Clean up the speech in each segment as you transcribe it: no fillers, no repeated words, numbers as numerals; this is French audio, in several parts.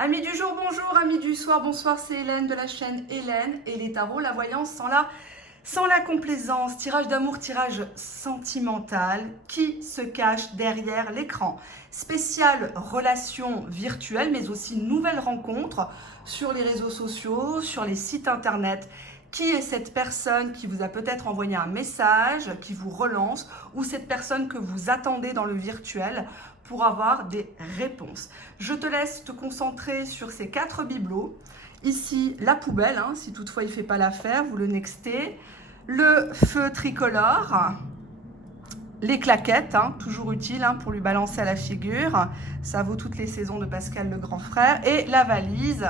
Amis du jour, bonjour, amis du soir, bonsoir, c'est Hélène de la chaîne Hélène et les tarots, la voyance sans la complaisance, tirage d'amour, tirage sentimental, qui se cache derrière l'écran. Spéciale relation virtuelle, mais aussi nouvelle rencontre sur les réseaux sociaux, sur les sites internet. Qui est cette personne qui vous a peut-être envoyé un message, qui vous relance, ou cette personne que vous attendez dans le virtuel pour avoir des réponses. Je te laisse te concentrer sur ces 4 bibelots. Ici, la poubelle, hein, si toutefois il ne fait pas l'affaire, vous le nextez. Le feu tricolore. Les claquettes, hein, toujours utiles hein, pour lui balancer à la figure. Ça vaut toutes les saisons de Pascal le grand frère. Et la valise,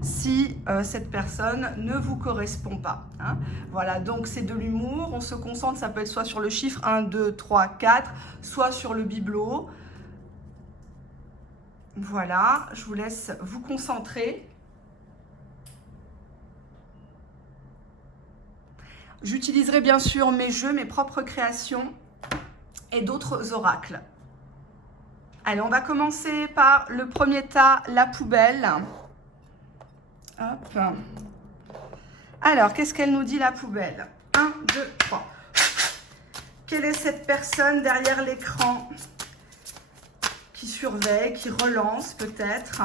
si cette personne ne vous correspond pas. Hein. Voilà, donc c'est de l'humour. On se concentre, ça peut être soit sur le chiffre 1, 2, 3, 4, soit sur le bibelot. Voilà, je vous laisse vous concentrer. J'utiliserai bien sûr mes jeux, mes propres créations et d'autres oracles. Allez, on va commencer par le premier tas, la poubelle. Hop. Alors, qu'est-ce qu'elle nous dit, la poubelle? 1, 2, 3. Quelle est cette personne derrière l'écran qui surveille, qui relance peut-être?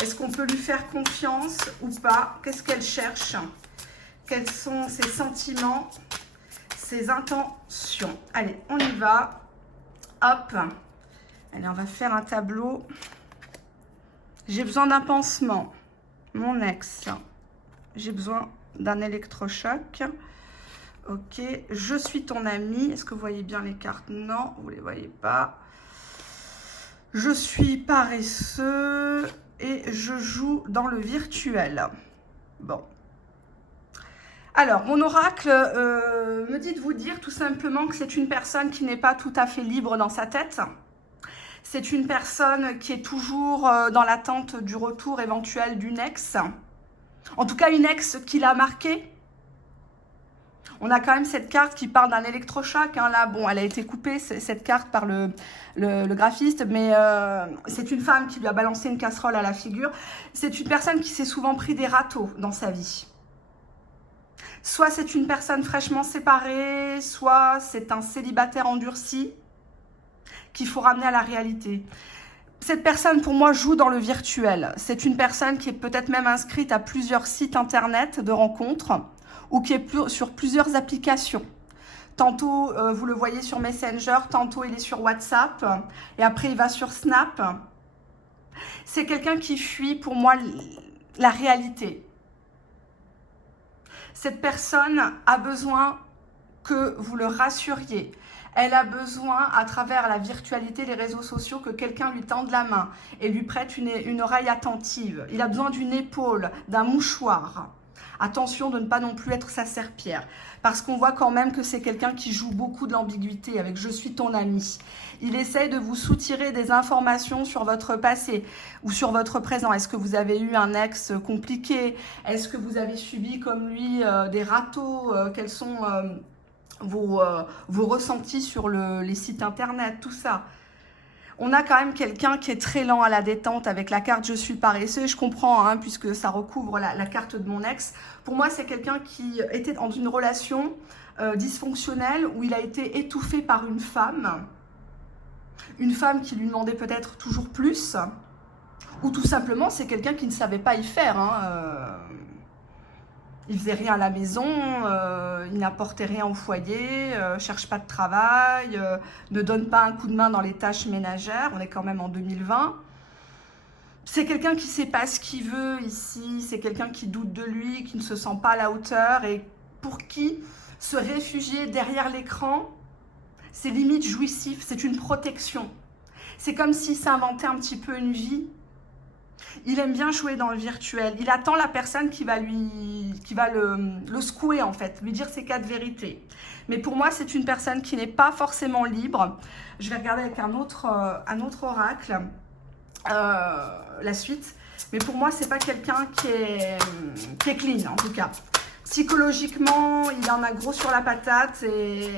Est-ce qu'on peut lui faire confiance ou pas? Qu'est-ce qu'elle cherche? Quels sont ses sentiments, ses intentions? Allez, on y va. Hop. Allez, on va faire un tableau. J'ai besoin d'un pansement. Mon ex. J'ai besoin d'un électrochoc. Ok. Je suis ton ami. Est-ce que vous voyez bien les cartes? Non, vous ne les voyez pas. Je suis paresseux et je joue dans le virtuel. Bon. Alors, mon oracle me dit de vous dire tout simplement que c'est une personne qui n'est pas tout à fait libre dans sa tête. C'est une personne qui est toujours dans l'attente du retour éventuel d'une ex. En tout cas, une ex qui l'a marqué. On a quand même cette carte qui parle d'un électrochoc. Hein. Là, bon, elle a été coupée, cette carte, par le graphiste, mais c'est une femme qui lui a balancé une casserole à la figure. C'est une personne qui s'est souvent pris des râteaux dans sa vie. Soit c'est une personne fraîchement séparée, soit c'est un célibataire endurci qu'il faut ramener à la réalité. Cette personne, pour moi, joue dans le virtuel. C'est une personne qui est peut-être même inscrite à plusieurs sites internet de rencontres ou qui est sur plusieurs applications. Tantôt, vous le voyez sur Messenger, tantôt il est sur WhatsApp, et après il va sur Snap. C'est quelqu'un qui fuit, pour moi, la réalité. Cette personne a besoin que vous le rassuriez. Elle a besoin, à travers la virtualité, les réseaux sociaux, que quelqu'un lui tende la main et lui prête une oreille attentive. Il a besoin d'une épaule, d'un mouchoir. Attention de ne pas non plus être sa serpillière, parce qu'on voit quand même que c'est quelqu'un qui joue beaucoup de l'ambiguïté avec « je suis ton ami ». Il essaye de vous soutirer des informations sur votre passé ou sur votre présent. Est-ce que vous avez eu un ex compliqué? Est-ce que vous avez subi comme lui des râteaux? Quels sont vos ressentis sur les sites internet? Tout ça. On a quand même quelqu'un qui est très lent à la détente avec la carte « Je suis paresseux ». Je comprends, hein, puisque ça recouvre la carte de mon ex. Pour moi, c'est quelqu'un qui était dans une relation dysfonctionnelle où il a été étouffé par une femme. Une femme qui lui demandait peut-être toujours plus. Ou tout simplement, c'est quelqu'un qui ne savait pas y faire. Hein, il faisait rien à la maison, il n'apportait rien au foyer, cherche pas de travail, ne donne pas un coup de main dans les tâches ménagères. On est quand même en 2020. C'est quelqu'un qui ne sait pas ce qu'il veut ici. C'est quelqu'un qui doute de lui, qui ne se sent pas à la hauteur et pour qui se réfugier derrière l'écran, c'est limite jouissif. C'est une protection. C'est comme s'il s'inventait un petit peu une vie. Il aime bien jouer dans le virtuel. Il attend la personne qui va le secouer en fait, lui dire ses 4 vérités. Mais pour moi, c'est une personne qui n'est pas forcément libre. Je vais regarder avec un autre oracle la suite. Mais pour moi, c'est pas quelqu'un qui est clean en tout cas. Psychologiquement, il en a gros sur la patate et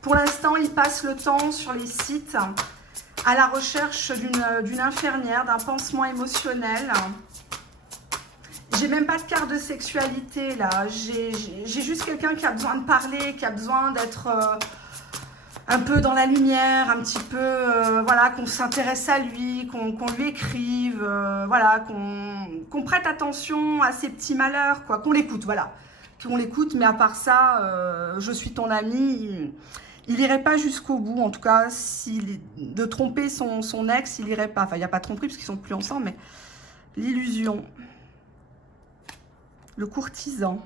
pour l'instant, il passe le temps sur les sites à la recherche d'une infirmière, d'un pansement émotionnel. J'ai même pas de carte de sexualité là, j'ai juste quelqu'un qui a besoin de parler, qui a besoin d'être un peu dans la lumière, un petit peu, voilà, qu'on s'intéresse à lui, qu'on lui écrive, voilà, qu'on prête attention à ses petits malheurs, quoi, qu'on l'écoute, voilà, qu'on l'écoute, mais à part ça, je suis ton ami, il n'irait pas jusqu'au bout, en tout cas, de tromper son ex, il n'irait pas, enfin, il n'y a pas de tromperie parce qu'ils sont plus ensemble, mais l'illusion, le courtisan,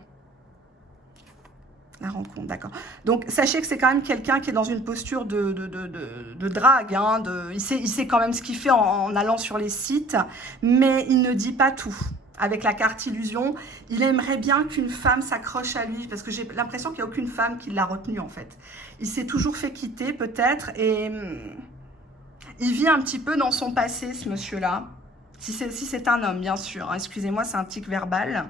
la rencontre, d'accord. Donc, sachez que c'est quand même quelqu'un qui est dans une posture de drague. Hein, il sait quand même ce qu'il fait en allant sur les sites, mais il ne dit pas tout. Avec la carte illusion, il aimerait bien qu'une femme s'accroche à lui, parce que j'ai l'impression qu'il n'y a aucune femme qui l'a retenu, en fait. Il s'est toujours fait quitter, peut-être, et il vit un petit peu dans son passé, ce monsieur-là. Si c'est un homme, bien sûr. Hein, excusez-moi, c'est un tic verbal.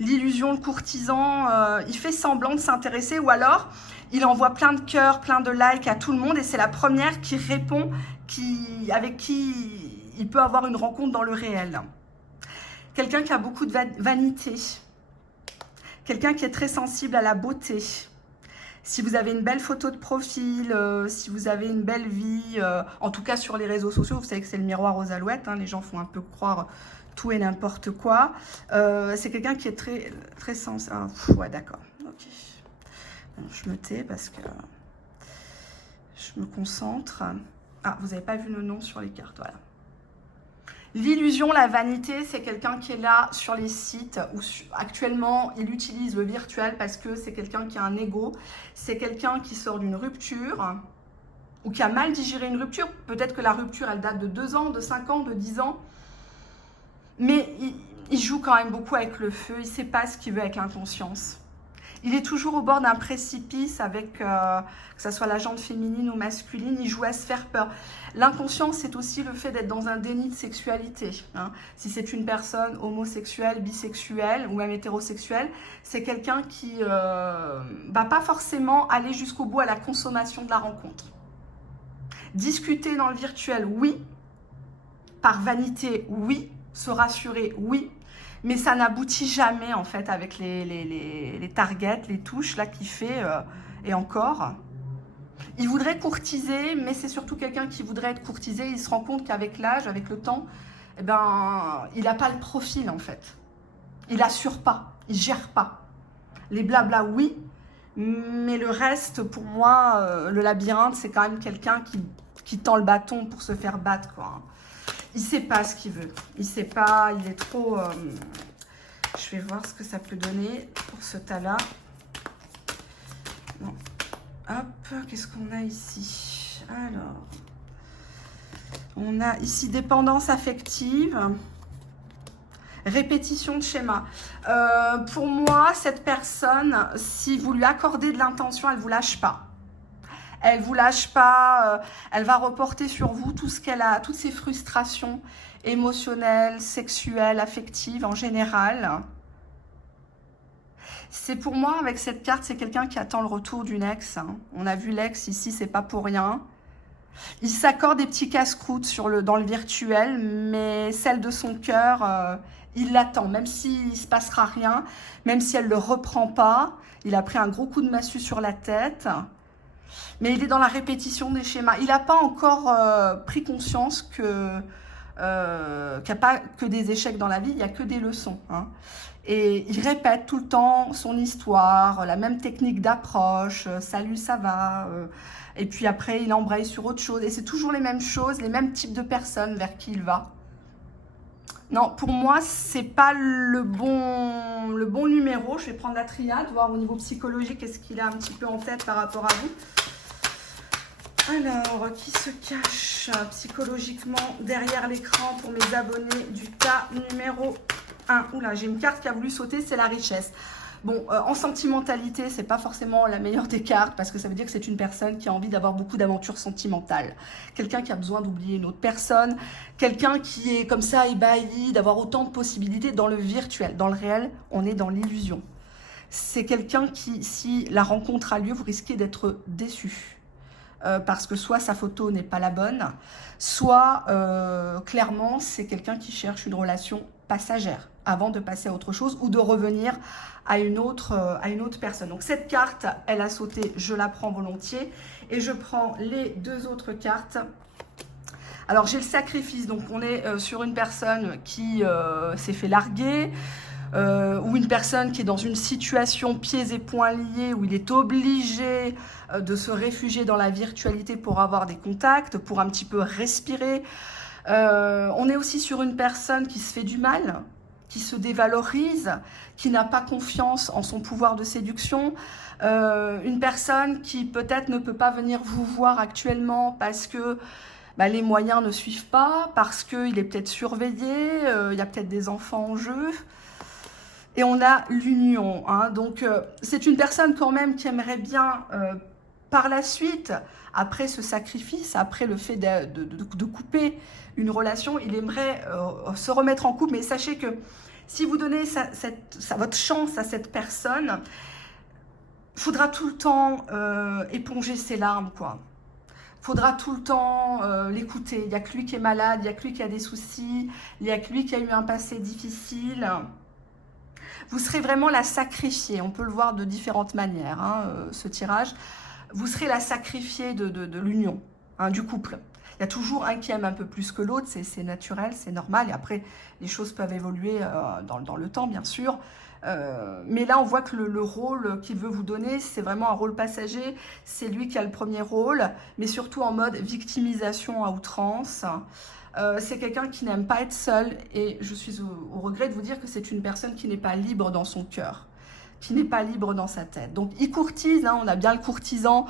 L'illusion, le courtisan, il fait semblant de s'intéresser ou alors il envoie plein de cœurs, plein de likes à tout le monde et c'est la première qui répond, avec qui il peut avoir une rencontre dans le réel. Quelqu'un qui a beaucoup de vanité, quelqu'un qui est très sensible à la beauté. Si vous avez une belle photo de profil, si vous avez une belle vie, en tout cas sur les réseaux sociaux, vous savez que c'est le miroir aux alouettes, hein, les gens font un peu croire tout et n'importe quoi. C'est quelqu'un qui est très sensible. Ah, ouais, d'accord. Ok. Bon, je me tais parce que je me concentre. Ah, vous n'avez pas vu le nom sur les cartes, voilà. L'illusion, la vanité, c'est quelqu'un qui est là sur les sites où actuellement il utilise le virtuel parce que c'est quelqu'un qui a un ego, c'est quelqu'un qui sort d'une rupture ou qui a mal digéré une rupture. Peut-être que la rupture, elle date de 2 ans, de 5 ans, de 10 ans. Mais il joue quand même beaucoup avec le feu, il ne sait pas ce qu'il veut avec l'inconscience. Il est toujours au bord d'un précipice avec, que ce soit la jante féminine ou masculine, il joue à se faire peur. L'inconscience, c'est aussi le fait d'être dans un déni de sexualité. Hein. Si c'est une personne homosexuelle, bisexuelle ou même hétérosexuelle, c'est quelqu'un qui ne va pas forcément aller jusqu'au bout à la consommation de la rencontre. Discuter dans le virtuel, oui. Par vanité, oui. Se rassurer, oui. Mais ça n'aboutit jamais, en fait, avec les targets, les touches, là, qu'il fait, et encore. Il voudrait courtiser, mais c'est surtout quelqu'un qui voudrait être courtisé. Il se rend compte qu'avec l'âge, avec le temps, eh ben, il n'a pas le profil, en fait. Il n'assure pas, il ne gère pas. Les blabla, oui, mais le reste, pour moi, le labyrinthe, c'est quand même quelqu'un qui tend le bâton pour se faire battre, quoi. Il ne sait pas ce qu'il veut. Il ne sait pas, il est trop... je vais voir ce que ça peut donner pour ce tas-là. Bon. Hop, qu'est-ce qu'on a ici? Alors, on a ici dépendance affective, répétition de schéma. Pour moi, cette personne, si vous lui accordez de l'intention, elle ne vous lâche pas. Elle ne vous lâche pas, elle va reporter sur vous tout ce qu'elle a, toutes ses frustrations émotionnelles, sexuelles, affectives en général. C'est pour moi, avec cette carte, c'est quelqu'un qui attend le retour d'une ex. Hein. On a vu l'ex ici, c'est pas pour rien. Il s'accorde des petits casse-croûtes dans le virtuel, mais celle de son cœur, il l'attend, même s'il ne se passera rien, même si elle ne le reprend pas. Il a pris un gros coup de massue sur la tête. Mais il est dans la répétition des schémas. Il n'a pas encore pris conscience qu'il n'y a pas que des échecs dans la vie, il n'y a que des leçons. Hein. Et il répète tout le temps son histoire, la même technique d'approche, salut, ça va. Et puis après, il embraye sur autre chose. Et c'est toujours les mêmes choses, les mêmes types de personnes vers qui il va. Non, pour moi, c'est pas le bon numéro. Je vais prendre la triade, voir au niveau psychologique, qu'est-ce qu'il a un petit peu en tête par rapport à vous. Alors, qui se cache psychologiquement derrière l'écran pour mes abonnés du tas numéro 1? Oula, j'ai une carte qui a voulu sauter, c'est la richesse. Bon, en sentimentalité, c'est pas forcément la meilleure des cartes parce que ça veut dire que c'est une personne qui a envie d'avoir beaucoup d'aventures sentimentales. Quelqu'un qui a besoin d'oublier une autre personne, quelqu'un qui est comme ça ébahi, d'avoir autant de possibilités dans le virtuel. Dans le réel, on est dans l'illusion. C'est quelqu'un qui, si la rencontre a lieu, vous risquez d'être déçu. parce que soit sa photo n'est pas la bonne, soit clairement c'est quelqu'un qui cherche une relation passagère avant de passer à autre chose ou de revenir à une autre personne. Donc cette carte, elle a sauté, je la prends volontiers et je prends les deux autres cartes. Alors j'ai le sacrifice, donc on est sur une personne qui s'est fait larguer, ou une personne qui est dans une situation pieds et poings liés, où il est obligé de se réfugier dans la virtualité pour avoir des contacts, pour un petit peu respirer. On est aussi sur une personne qui se fait du mal, qui se dévalorise, qui n'a pas confiance en son pouvoir de séduction, une personne qui peut-être ne peut pas venir vous voir actuellement parce que les moyens ne suivent pas, parce qu'il est peut-être surveillé, il y a peut-être des enfants en jeu. Et on a l'union, hein. Donc c'est une personne quand même qui aimerait bien par la suite, après ce sacrifice, après le fait de couper une relation, il aimerait se remettre en couple. Mais sachez que si vous donnez votre chance à cette personne, il faudra tout le temps éponger ses larmes, quoi. Il faudra tout le temps l'écouter. Il n'y a que lui qui est malade, il n'y a que lui qui a des soucis, il n'y a que lui qui a eu un passé difficile. Vous serez vraiment la sacrifiée. On peut le voir de différentes manières, hein, ce tirage. Vous serez la sacrifiée de l'union, hein, du couple. Il y a toujours un qui aime un peu plus que l'autre, c'est naturel, c'est normal. Et après, les choses peuvent évoluer dans le temps, bien sûr. Mais là, on voit que le rôle qu'il veut vous donner, c'est vraiment un rôle passager. C'est lui qui a le premier rôle, mais surtout en mode victimisation à outrance. C'est quelqu'un qui n'aime pas être seul et je suis au regret de vous dire que c'est une personne qui n'est pas libre dans son cœur, qui n'est pas libre dans sa tête. Donc il courtise, hein, on a bien le courtisan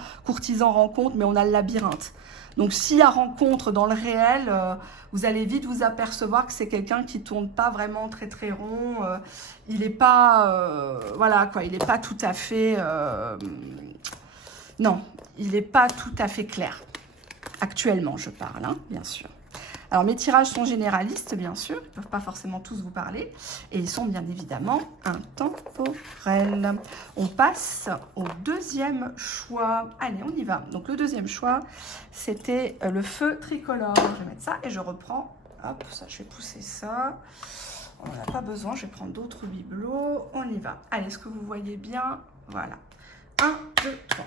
rencontre, mais on a le labyrinthe. Donc s'il y a rencontre dans le réel, vous allez vite vous apercevoir que c'est quelqu'un qui tourne pas vraiment très très rond. Il n'est pas, voilà quoi, il n'est pas tout à fait, non, il n'est pas tout à fait clair. Actuellement, je parle, hein, bien sûr. Alors, mes tirages sont généralistes, bien sûr. Ils ne peuvent pas forcément tous vous parler. Et ils sont bien évidemment intemporels. On passe au deuxième choix. Allez, on y va. Donc, le deuxième choix, c'était le feu tricolore. Je vais mettre ça et je reprends. Hop, ça, je vais pousser ça. On n'en a pas besoin. Je vais prendre d'autres bibelots. On y va. Allez, est-ce que vous voyez bien? Voilà. 1, 2, 3.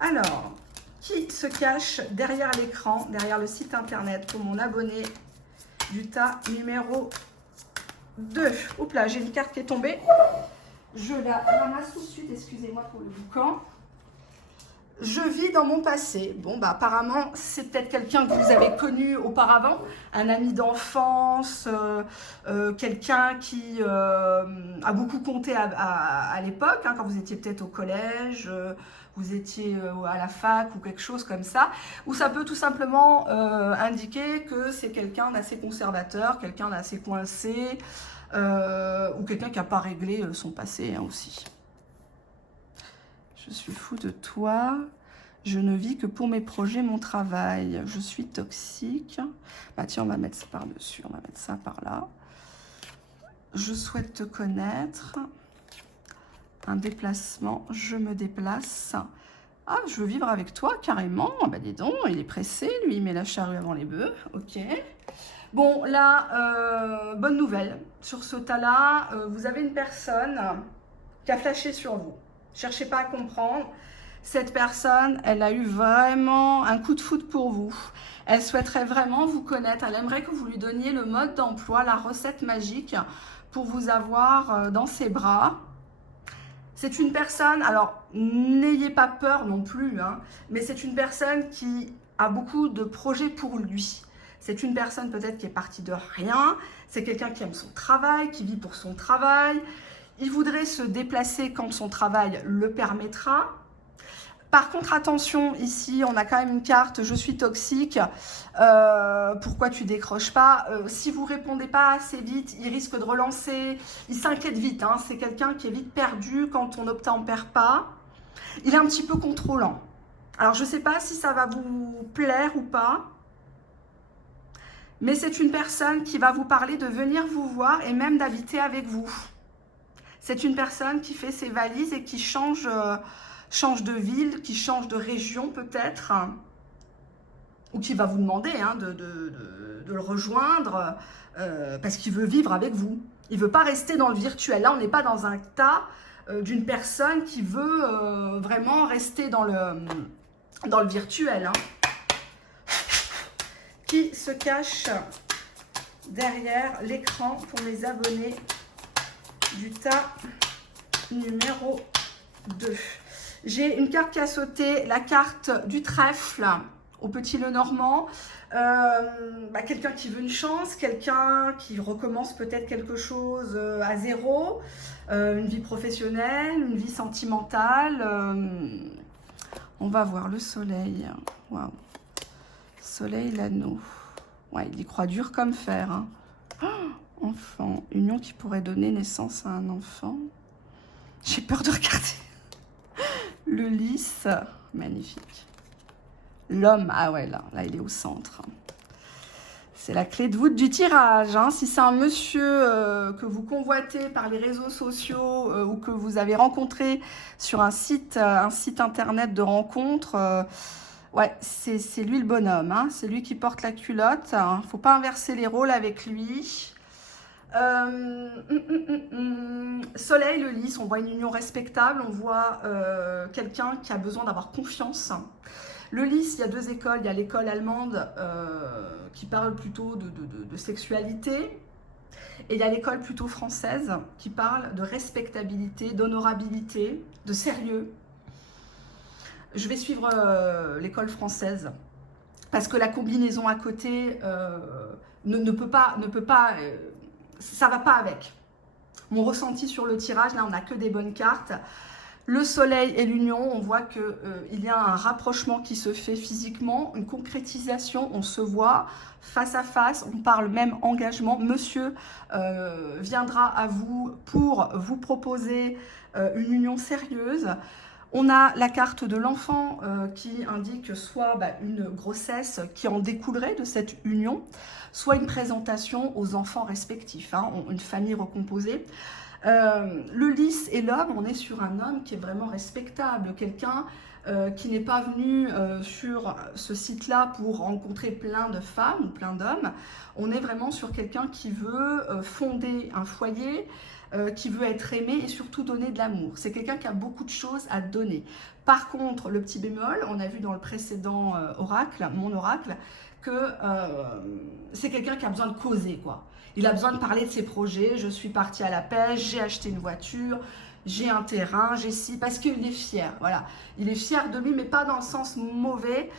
Alors... qui se cache derrière l'écran, derrière le site internet pour mon abonné du tas numéro 2. Oups là, j'ai une carte qui est tombée. Je la ramasse tout de suite, excusez-moi pour le boucan. Je vis dans mon passé. Bon, bah apparemment, c'est peut-être quelqu'un que vous avez connu auparavant, un ami d'enfance, quelqu'un qui a beaucoup compté à l'époque, hein, quand vous étiez peut-être au collège, vous étiez à la fac ou quelque chose comme ça, ou ça peut tout simplement indiquer que c'est quelqu'un d'assez conservateur, quelqu'un d'assez coincé, ou quelqu'un qui n'a pas réglé son passé, hein, aussi. Je suis fou de toi. Je ne vis que pour mes projets, mon travail. Je suis toxique. Bah tiens, on va mettre ça par-dessus. On va mettre ça par là. Je souhaite te connaître. Un déplacement. Je me déplace. Ah, je veux vivre avec toi, carrément. Ah bah dis donc, il est pressé, lui. Il met la charrue avant les bœufs. Ok. Bon, là, bonne nouvelle. Sur ce tas-là, vous avez une personne qui a flashé sur vous. Cherchez pas à comprendre. Cette personne, elle a eu vraiment un coup de foudre pour vous. Elle souhaiterait vraiment vous connaître. Elle aimerait que vous lui donniez le mode d'emploi, la recette magique pour vous avoir dans ses bras. C'est une personne, alors n'ayez pas peur non plus, hein, mais c'est une personne qui a beaucoup de projets pour lui. C'est une personne peut-être qui est partie de rien. C'est quelqu'un qui aime son travail, qui vit pour son travail. Il voudrait se déplacer quand son travail le permettra. Par contre, attention, ici, on a quand même une carte « Je suis toxique, pourquoi tu décroches pas ?» Si vous répondez pas assez vite, il risque de relancer, il s'inquiète vite, hein. C'est quelqu'un qui est vite perdu quand on n'obtempère pas. Il est un petit peu contrôlant. Alors, je ne sais pas si ça va vous plaire ou pas, mais c'est une personne qui va vous parler de venir vous voir et même d'habiter avec vous. C'est une personne qui fait ses valises et qui change change de ville, qui change de région peut-être, ou qui va vous demander hein, de le rejoindre parce qu'il veut vivre avec vous. Il ne veut pas rester dans le virtuel. Là, on n'est pas dans un cas d'une personne qui veut vraiment rester dans le virtuel. Hein. Qui se cache derrière l'écran pour mes abonnés du tas numéro 2. J'ai une carte qui a sauté, la carte du trèfle au petit Lenormand. Quelqu'un qui veut une chance, quelqu'un qui recommence peut-être quelque chose à zéro, une vie professionnelle, une vie sentimentale. On va voir le soleil. Waouh. Soleil, l'anneau. Ouais, il y croit dur comme fer. Hein. Oh, enfant. Union qui pourrait donner naissance à un enfant. J'ai peur de regarder. Le lys. Magnifique. L'homme. Ah ouais, là, il est au centre. C'est la clé de voûte du tirage. Hein. Si c'est un monsieur que vous convoitez par les réseaux sociaux ou que vous avez rencontré sur un site internet de rencontre... ouais, c'est lui le bonhomme, hein. C'est lui qui porte la culotte. Hein. Faut pas inverser les rôles avec lui. Soleil, le lys, on voit une union respectable, on voit quelqu'un qui a besoin d'avoir confiance. Le lys, il y a deux écoles. Il y a l'école allemande qui parle plutôt de sexualité. Et il y a l'école plutôt française qui parle de respectabilité, d'honorabilité, de sérieux. Je vais suivre l'école française parce que la combinaison à côté ne peut pas, ça va pas avec. Mon ressenti sur le tirage, là on n'a que des bonnes cartes. Le soleil et l'union, on voit qu'il y a un rapprochement qui se fait physiquement, une concrétisation, on se voit face à face, on parle même engagement. Monsieur viendra à vous pour vous proposer une union sérieuse. On a la carte de l'enfant qui indique soit une grossesse qui en découlerait de cette union, soit une présentation aux enfants respectifs, hein, une famille recomposée. Le lys et l'homme, on est sur un homme qui est vraiment respectable, quelqu'un qui n'est pas venu sur ce site-là pour rencontrer plein de femmes ou plein d'hommes. On est vraiment sur quelqu'un qui veut fonder un foyer, qui veut être aimé et surtout donner de l'amour. C'est quelqu'un qui a beaucoup de choses à donner. Par contre, le petit bémol, on a vu dans le précédent oracle, mon oracle, que c'est quelqu'un qui a besoin de causer, quoi. Il a besoin de parler de ses projets. Je suis partie à la pêche, j'ai acheté une voiture, j'ai un terrain, j'ai ci, parce qu'il est fier. Voilà, il est fier de lui, mais pas dans le sens mauvais.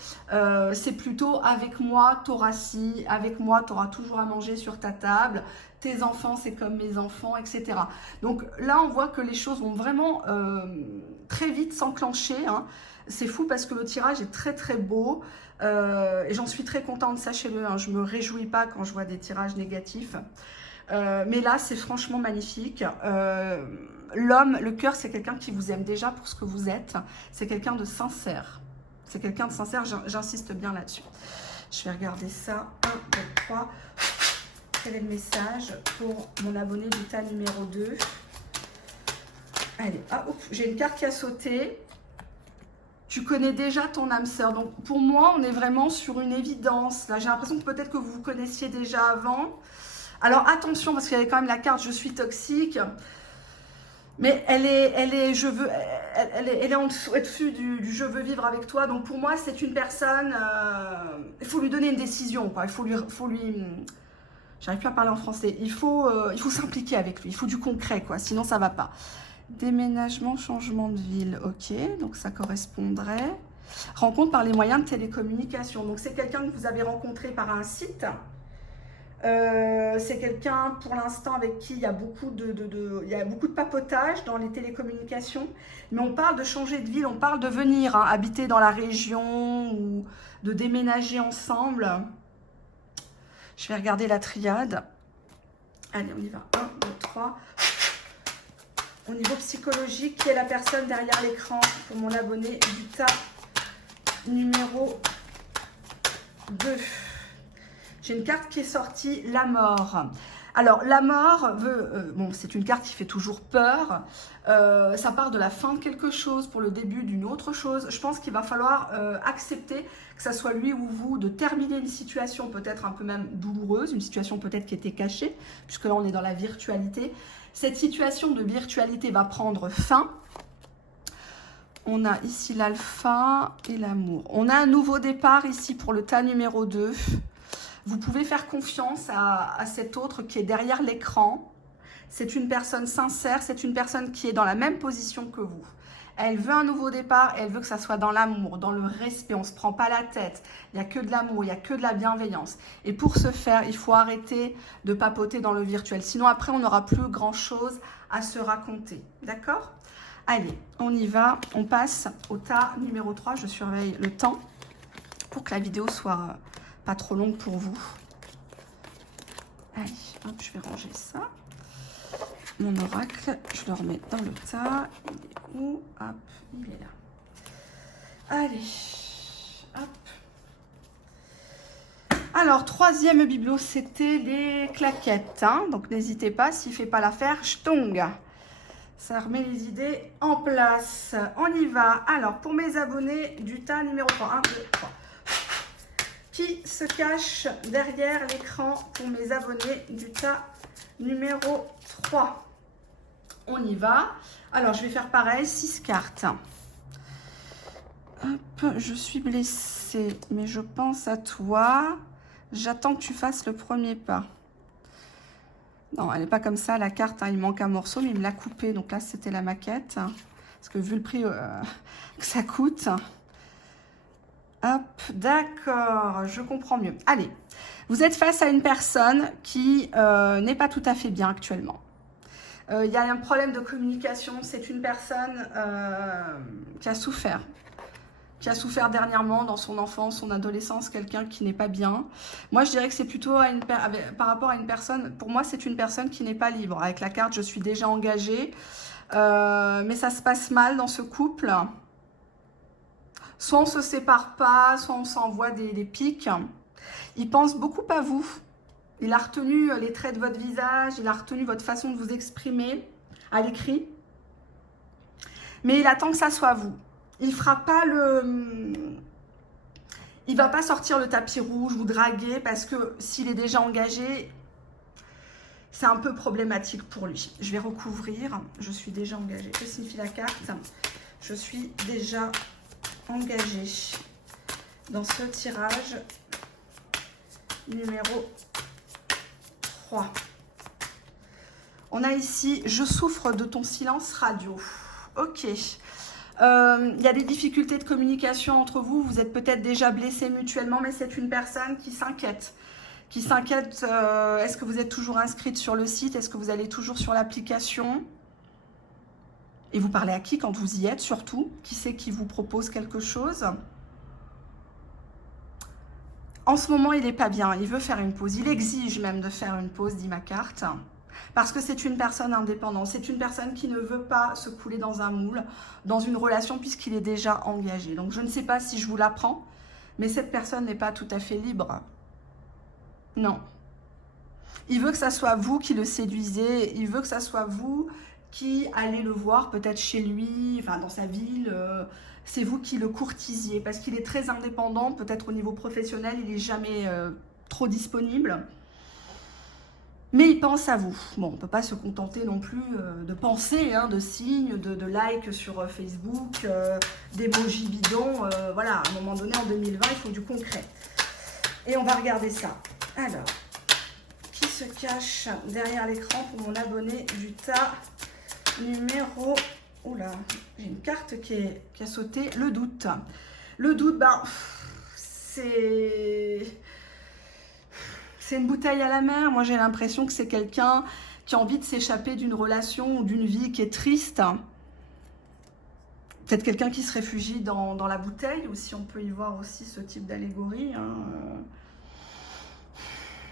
C'est plutôt avec moi, t'auras ci, avec moi, t'auras toujours à manger sur ta table. Tes enfants, c'est comme mes enfants, etc. Donc là, on voit que les choses vont vraiment très vite s'enclencher. Hein. C'est fou parce que le tirage est très très beau. Et j'en suis très contente, sachez-le, hein, je ne me réjouis pas quand je vois des tirages négatifs. Mais là, c'est franchement magnifique. L'homme, le cœur, c'est quelqu'un qui vous aime déjà pour ce que vous êtes. C'est quelqu'un de sincère. C'est quelqu'un de sincère, j'insiste bien là-dessus. Je vais regarder ça. 1, 2, 3. Quel est le message pour mon abonné du tas numéro 2? Allez, j'ai une carte qui a sauté. Tu connais déjà ton âme sœur. Donc, pour moi, on est vraiment sur une évidence. Là, j'ai l'impression que peut-être que vous vous connaissiez déjà avant. Alors, attention, parce qu'il y avait quand même la carte « Je suis toxique ». Mais elle est en dessus du « Je veux vivre avec toi ». Donc, pour moi, c'est une personne... il faut lui donner une décision, quoi. Il faut lui j'arrive plus à parler en français. Il faut s'impliquer avec lui. Il faut du concret, quoi. Sinon, ça ne va pas. Déménagement, changement de ville, ok, donc ça correspondrait. Rencontre par les moyens de télécommunication, donc c'est quelqu'un que vous avez rencontré par un site. C'est quelqu'un pour l'instant avec qui il y a beaucoup de papotage dans les télécommunications. Mais on parle de changer de ville, on parle de venir habiter dans la région ou de déménager ensemble. Je vais regarder la triade. Allez, on y va. 1, 2, 3... Au niveau psychologique, qui est la personne derrière l'écran pour mon abonné du tas numéro 2. J'ai une carte qui est sortie, la mort. Alors, la mort, bon, c'est une carte qui fait toujours peur. Ça part de la fin de quelque chose pour le début d'une autre chose. Je pense qu'il va falloir accepter, que ça soit lui ou vous, de terminer une situation peut-être un peu même douloureuse, une situation peut-être qui était cachée, puisque là, on est dans la virtualité. Cette situation de virtualité va prendre fin. On a ici l'alpha et l'amour. On a un nouveau départ ici pour le tas numéro 2. Vous pouvez faire confiance à cet autre qui est derrière l'écran. C'est une personne sincère, c'est une personne qui est dans la même position que vous. Elle veut un nouveau départ et elle veut que ça soit dans l'amour, dans le respect. On ne se prend pas la tête. Il n'y a que de l'amour, il n'y a que de la bienveillance. Et pour ce faire, il faut arrêter de papoter dans le virtuel. Sinon, après, on n'aura plus grand-chose à se raconter. D'accord ? Allez, on y va. On passe au tas numéro 3. Je surveille le temps pour que la vidéo soit pas trop longue pour vous. Allez, hop, je vais ranger ça. Mon oracle, je le remets dans le tas. Il est où? Hop, il est là. Allez, hop. Alors, troisième bibelot, c'était les claquettes. Hein. Donc, n'hésitez pas, s'il ne fait pas l'affaire, j'tongue. Ça remet les idées en place. On y va. Alors, pour mes abonnés du tas numéro 3. 1, 2, 3. Qui se cache derrière l'écran pour mes abonnés du tas numéro 3? On y va. Alors, je vais faire pareil, 6 cartes. Hop, je suis blessée, mais je pense à toi. J'attends que tu fasses le premier pas. Non, elle n'est pas comme ça, la carte, hein, il manque un morceau, mais il me l'a coupé. Donc là, c'était la maquette. Parce que vu le prix que ça coûte... Hop, d'accord, je comprends mieux. Allez, vous êtes face à une personne qui n'est pas tout à fait bien actuellement. Il y a un problème de communication. C'est une personne qui a souffert. Qui a souffert dernièrement dans son enfance, son adolescence, quelqu'un qui n'est pas bien. Moi, je dirais que c'est plutôt par rapport à une personne, pour moi, c'est une personne qui n'est pas libre. Avec la carte, je suis déjà engagée, mais ça se passe mal dans ce couple. Soit on ne se sépare pas, soit on s'envoie des pics. Il pense beaucoup à vous. Il a retenu les traits de votre visage, il a retenu votre façon de vous exprimer à l'écrit. Mais il attend que ça soit vous. Il fera pas il va pas sortir le tapis rouge, vous draguer, parce que s'il est déjà engagé, c'est un peu problématique pour lui. Je vais recouvrir. Je suis déjà engagée. Que signifie la carte? Je suis déjà engagée dans ce tirage numéro 3. On a ici, je souffre de ton silence radio. Ok. Il y a des difficultés de communication entre vous. Vous êtes peut-être déjà blessés mutuellement, mais c'est une personne qui s'inquiète. Est-ce que vous êtes toujours inscrite sur le site? Est-ce que vous allez toujours sur l'application? Et vous parlez à qui quand vous y êtes, surtout? Qui c'est qui vous propose quelque chose? En ce moment, il n'est pas bien. Il veut faire une pause. Il exige même de faire une pause, dit ma carte. Parce que c'est une personne indépendante. C'est une personne qui ne veut pas se couler dans un moule, dans une relation, puisqu'il est déjà engagé. Donc, je ne sais pas si je vous l'apprends, mais cette personne n'est pas tout à fait libre. Non. Il veut que ça soit vous qui le séduisez. Il veut que ça soit vous qui allez le voir peut-être chez lui, enfin dans sa ville, c'est vous qui le courtisiez, parce qu'il est très indépendant, peut-être au niveau professionnel, il n'est jamais trop disponible, mais il pense à vous. Bon, on ne peut pas se contenter non plus de penser, hein, de signes, de likes sur Facebook, d'emojis bidons, voilà, à un moment donné, en 2020, il faut du concret. Et on va regarder ça. Alors, qui se cache derrière l'écran pour mon abonné du tas numéro... Oula, j'ai une carte qui a sauté. Le doute. Le doute, ben, c'est une bouteille à la mer. Moi, j'ai l'impression que c'est quelqu'un qui a envie de s'échapper d'une relation ou d'une vie qui est triste. Peut-être quelqu'un qui se réfugie dans la bouteille, ou si on peut y voir aussi ce type d'allégorie. Hein.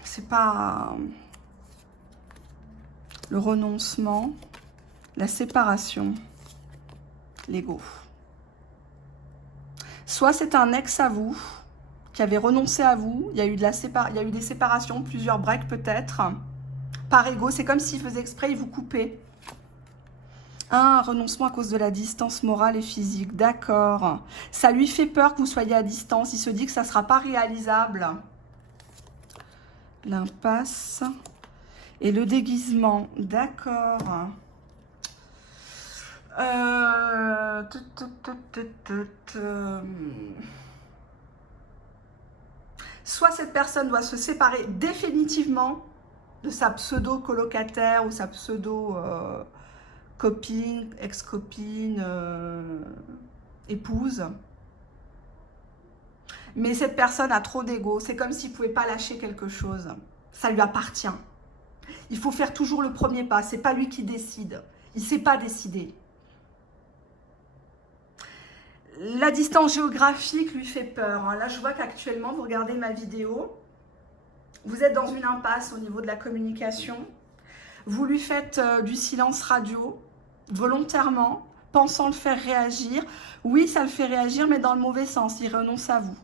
C'est pas le renoncement. La séparation, l'ego. Soit c'est un ex à vous qui avait renoncé à vous. Il y a eu, il y a eu des séparations, plusieurs breaks peut-être. Par ego, c'est comme s'il faisait exprès, il vous coupait. Un renoncement à cause de la distance morale et physique. D'accord. Ça lui fait peur que vous soyez à distance. Il se dit que ça ne sera pas réalisable. L'impasse. Et le déguisement. D'accord. Soit cette personne doit se séparer définitivement de sa pseudo-colocataire ou sa pseudo-copine, ex-copine, épouse. Mais cette personne a trop d'ego. C'est comme s'il ne pouvait pas lâcher quelque chose. Ça lui appartient. Il faut faire toujours le premier pas. Ce n'est pas lui qui décide. Il ne sait pas décider. La distance géographique lui fait peur. Là, je vois qu'actuellement, vous regardez ma vidéo. Vous êtes dans une impasse au niveau de la communication. Vous lui faites du silence radio, volontairement, pensant le faire réagir. Oui, ça le fait réagir, mais dans le mauvais sens. Il renonce à vous.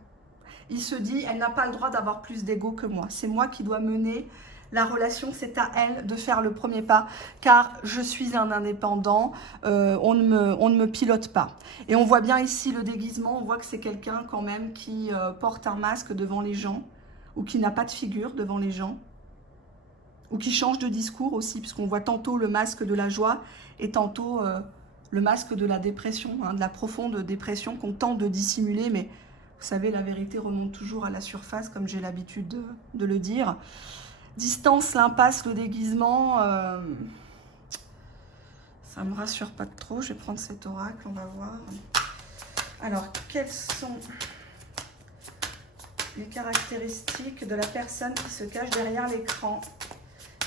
Il se dit, elle n'a pas le droit d'avoir plus d'ego que moi. C'est moi qui dois mener la relation, c'est à elle de faire le premier pas, car je suis un indépendant, on ne me pilote pas. Et on voit bien ici le déguisement, on voit que c'est quelqu'un quand même qui porte un masque devant les gens, ou qui n'a pas de figure devant les gens, ou qui change de discours aussi, puisqu'on voit tantôt le masque de la joie, et tantôt le masque de la dépression, de la profonde dépression qu'on tente de dissimuler, mais vous savez, la vérité remonte toujours à la surface, comme j'ai l'habitude de le dire. Distance, l'impasse, le déguisement, ça ne me rassure pas trop. Je vais prendre cet oracle, on va voir. Alors, quelles sont les caractéristiques de la personne qui se cache derrière l'écran,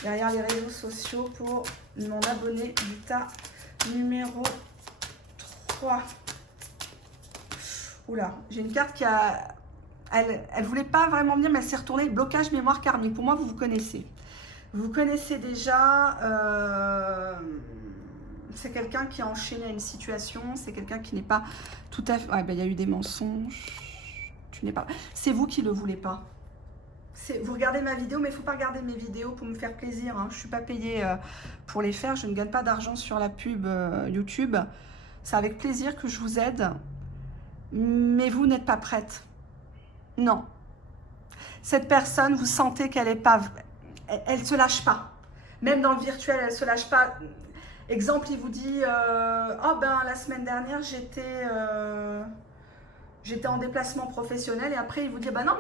derrière les réseaux sociaux pour mon abonné Vita numéro 3. Oula, j'ai une carte qui a... Elle ne voulait pas vraiment venir, mais elle s'est retournée. Blocage mémoire karmique. Pour moi, vous vous connaissez. Vous connaissez déjà. C'est quelqu'un qui a enchaîné à une situation. C'est quelqu'un qui n'est pas tout à fait... Ouais, ben, il y a eu des mensonges. Tu n'es pas... C'est vous qui ne le voulez pas. Vous regardez ma vidéo, mais il ne faut pas regarder mes vidéos pour me faire plaisir. Hein. Je ne suis pas payée pour les faire. Je ne gagne pas d'argent sur la pub YouTube. C'est avec plaisir que je vous aide. Mais vous n'êtes pas prête. Non. Cette personne, vous sentez qu'elle est pas... Elle ne se lâche pas. Même dans le virtuel, elle ne se lâche pas. Exemple, il vous dit oh ben la semaine dernière, j'étais en déplacement professionnel. Et après, il vous dit bah non,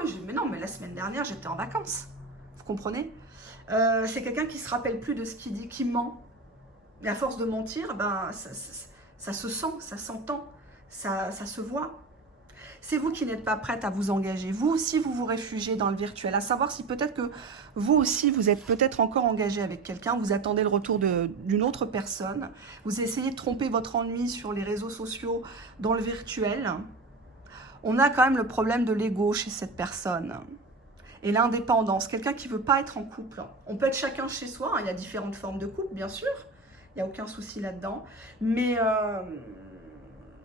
mais la semaine dernière, j'étais en vacances. Vous comprenez? C'est quelqu'un qui ne se rappelle plus de ce qu'il dit, qui ment. Et à force de mentir, ben, ça se sent, ça s'entend, ça se voit. C'est vous qui n'êtes pas prête à vous engager. Vous aussi, vous vous réfugiez dans le virtuel. À savoir si peut-être que vous aussi, vous êtes peut-être encore engagé avec quelqu'un. Vous attendez le retour d'une autre personne. Vous essayez de tromper votre ennui sur les réseaux sociaux, dans le virtuel. On a quand même le problème de l'ego chez cette personne. Et l'indépendance. Quelqu'un qui ne veut pas être en couple. On peut être chacun chez soi. Il y a différentes formes de couple, bien sûr. Il n'y a aucun souci là-dedans. Mais...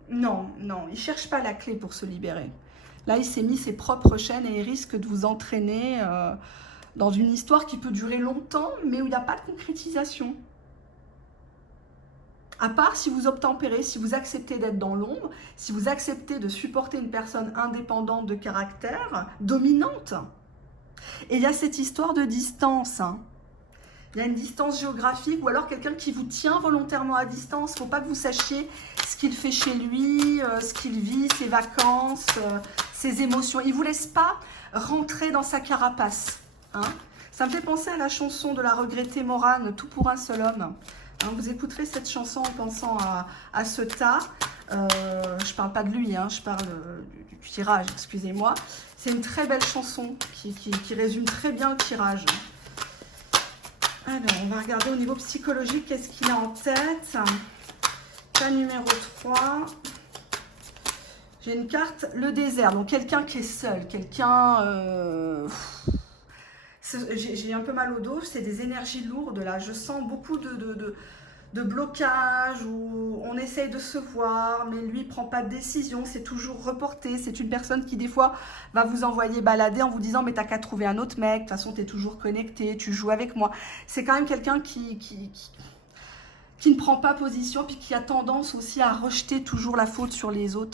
non, il ne cherche pas la clé pour se libérer. Là, il s'est mis ses propres chaînes et il risque de vous entraîner dans une histoire qui peut durer longtemps, mais où il n'y a pas de concrétisation. À part si vous obtempérez, si vous acceptez d'être dans l'ombre, si vous acceptez de supporter une personne indépendante de caractère, dominante. Et il y a cette histoire de distance, hein. Il y a une distance géographique ou alors quelqu'un qui vous tient volontairement à distance. Il ne faut pas que vous sachiez ce qu'il fait chez lui, ce qu'il vit, ses vacances, ses émotions. Il ne vous laisse pas rentrer dans sa carapace. Hein. Ça me fait penser à la chanson de la regrettée Morane, Tout pour un seul homme. Hein, vous écouterez cette chanson en pensant à ce tas. Je ne parle pas de lui, hein, je parle du tirage, excusez-moi. C'est une très belle chanson qui résume très bien le tirage. Alors, on va regarder au niveau psychologique, qu'est-ce qu'il a en tête. Cas numéro 3. J'ai une carte, le désert. Donc, quelqu'un qui est seul. Quelqu'un... j'ai un peu mal au dos. C'est des énergies lourdes, là. Je sens beaucoup de blocage, où on essaye de se voir, mais lui ne prend pas de décision, c'est toujours reporté. C'est une personne qui, des fois, va vous envoyer balader en vous disant « mais t'as qu'à trouver un autre mec, de toute façon, t'es toujours connecté, tu joues avec moi ». C'est quand même quelqu'un qui ne prend pas position, puis qui a tendance aussi à rejeter toujours la faute sur les autres.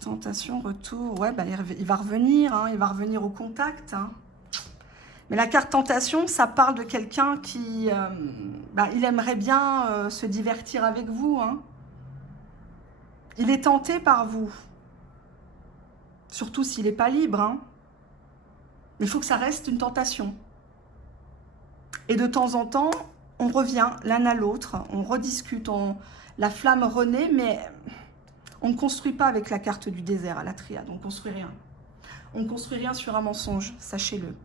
Tentation, retour, ouais, bah, il va revenir, hein, il va revenir au contact, hein. Mais la carte tentation, ça parle de quelqu'un qui, il aimerait bien se divertir avec vous, hein. Il est tenté par vous, surtout s'il n'est pas libre, hein. Mais il faut que ça reste une tentation. Et de temps en temps, on revient l'un à l'autre, on rediscute, la flamme renaît, mais on ne construit pas avec la carte du désert à la triade, on ne construit rien. On ne construit rien sur un mensonge, sachez-le.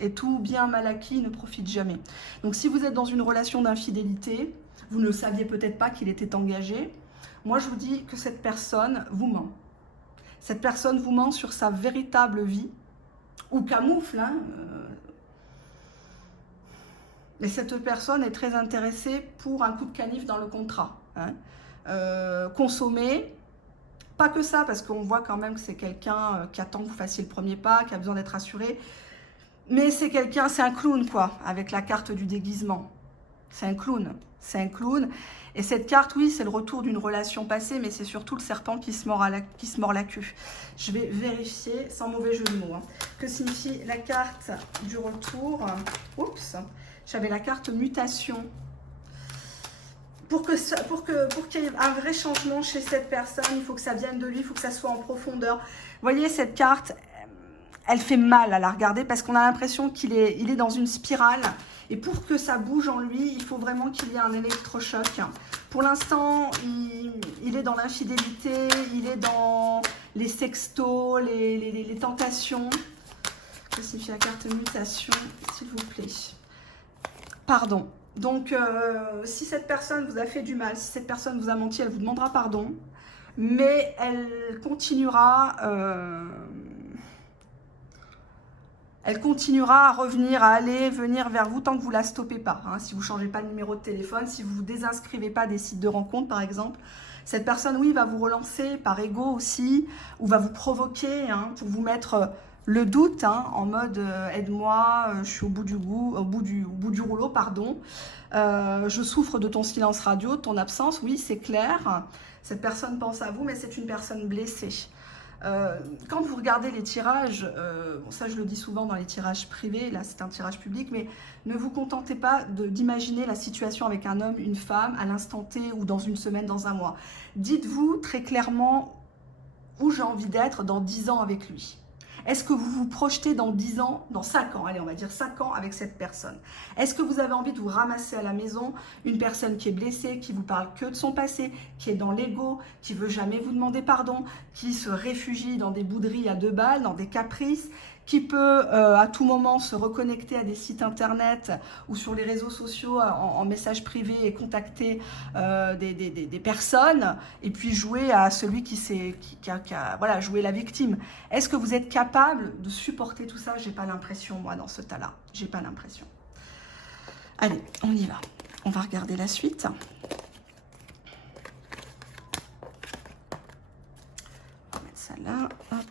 Et tout bien mal acquis ne profite jamais. Donc si vous êtes dans une relation d'infidélité, vous ne saviez peut-être pas qu'il était engagé, moi je vous dis que cette personne vous ment. Cette personne vous ment sur sa véritable vie, ou camoufle, hein, mais cette personne est très intéressée pour un coup de canif dans le contrat, hein. Consommer, pas que ça, parce qu'on voit quand même que c'est quelqu'un qui attend que vous fassiez le premier pas, qui a besoin d'être assuré. Mais c'est quelqu'un, c'est un clown quoi, avec la carte du déguisement. C'est un clown, c'est un clown. Et cette carte, oui, c'est le retour d'une relation passée, mais c'est surtout le serpent qui se mord la queue. Je vais vérifier, sans mauvais jeu de mots, hein. Que signifie la carte du retour? Oups, j'avais la carte mutation. Pour qu'il y ait un vrai changement chez cette personne, il faut que ça vienne de lui, il faut que ça soit en profondeur. Vous voyez, cette carte, elle fait mal à la regarder parce qu'on a l'impression qu'il est dans une spirale. Et pour que ça bouge en lui, il faut vraiment qu'il y ait un électrochoc. Pour l'instant, il est dans l'infidélité, il est dans les sextos, les tentations. Que signifie la carte mutation, s'il vous plaît? Pardon. Donc, si cette personne vous a fait du mal, si cette personne vous a menti, elle vous demandera pardon. Mais elle continuera à revenir, à aller, venir vers vous tant que vous ne la stoppez pas. Hein. Si vous ne changez pas de numéro de téléphone, si vous ne vous désinscrivez pas des sites de rencontres, par exemple, cette personne, oui, va vous relancer par ego aussi, ou va vous provoquer, hein, pour vous mettre le doute, hein, en mode aide-moi, je suis au bout du rouleau, pardon. Je souffre de ton silence radio, de ton absence, oui, c'est clair. Cette personne pense à vous, mais c'est une personne blessée. Quand vous regardez les tirages, bon, ça je le dis souvent dans les tirages privés, là c'est un tirage public, mais ne vous contentez pas d'imaginer la situation avec un homme, une femme, à l'instant T ou dans une semaine, dans un mois. Dites-vous très clairement où j'ai envie d'être dans 10 ans avec lui. Est-ce que vous vous projetez dans 10 ans, dans 5 ans, allez on va dire 5 ans avec cette personne? Est-ce que vous avez envie de vous ramasser à la maison une personne qui est blessée, qui vous parle que de son passé, qui est dans l'ego, qui veut jamais vous demander pardon, qui se réfugie dans des bouderies à 2 balles, dans des caprices, qui peut à tout moment se reconnecter à des sites internet ou sur les réseaux sociaux en message privé et contacter des personnes et puis jouer à celui qui a voilà, joué la victime. Est-ce que vous êtes capable de supporter tout ça? J'ai pas l'impression, moi, dans ce tas-là. J'ai pas l'impression. Allez, on y va. On va regarder la suite. On va mettre ça là. Hop.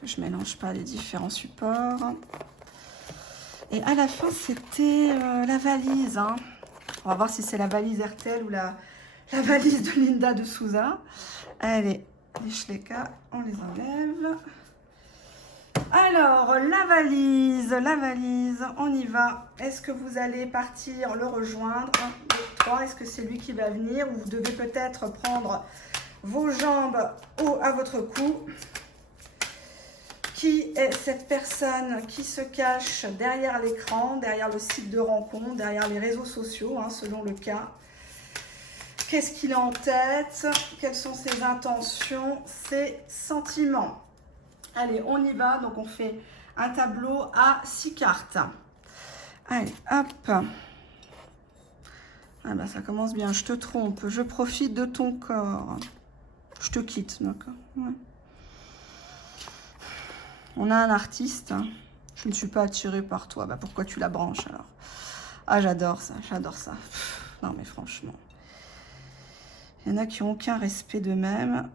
Que je mélange pas les différents supports. Et à la fin, c'était la valise. Hein. On va voir si c'est la valise RTL ou la valise de Linda de Souza. Allez, les Schlecka, on les enlève. Alors, la valise, on y va. Est-ce que vous allez partir le rejoindre? 1, 2, 3. Est-ce que c'est lui qui va venir? Ou vous devez peut-être prendre vos jambes à votre cou? Qui est cette personne qui se cache derrière l'écran, derrière le site de rencontre, derrière les réseaux sociaux, hein, selon le cas? Qu'est-ce qu'il a en tête? Quelles sont ses intentions, ses sentiments? Allez, on y va. Donc, on fait un tableau à 6 cartes. Allez, hop. Ah ben, ça commence bien. Je te trompe. Je profite de ton corps. Je te quitte, d'accord? Ouais. On a un artiste. Je ne suis pas attirée par toi. Bah, pourquoi tu la branches alors? Ah, j'adore ça, j'adore ça. Pff, non, mais franchement. Il y en a qui n'ont aucun respect d'eux-mêmes,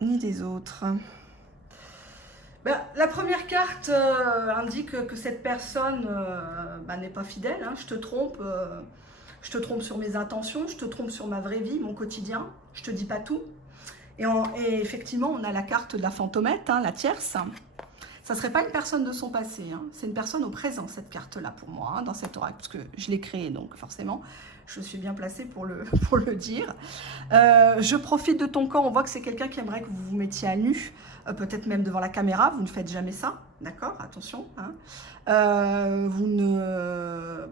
ni des autres. Ben, la première carte indique que cette personne n'est pas fidèle. Hein. Je te trompe sur mes intentions, je te trompe sur ma vraie vie, mon quotidien. Je te dis pas tout. Et effectivement, on a la carte de la fantomette, hein, la tierce. Ça ne serait pas une personne de son passé, hein. C'est une personne au présent, cette carte-là, pour moi, hein, dans cet oracle, parce que je l'ai créée, donc forcément, je suis bien placée pour le dire. Je profite de ton corps, on voit que c'est quelqu'un qui aimerait que vous vous mettiez à nu, peut-être même devant la caméra, vous ne faites jamais ça, d'accord? Attention. Hein.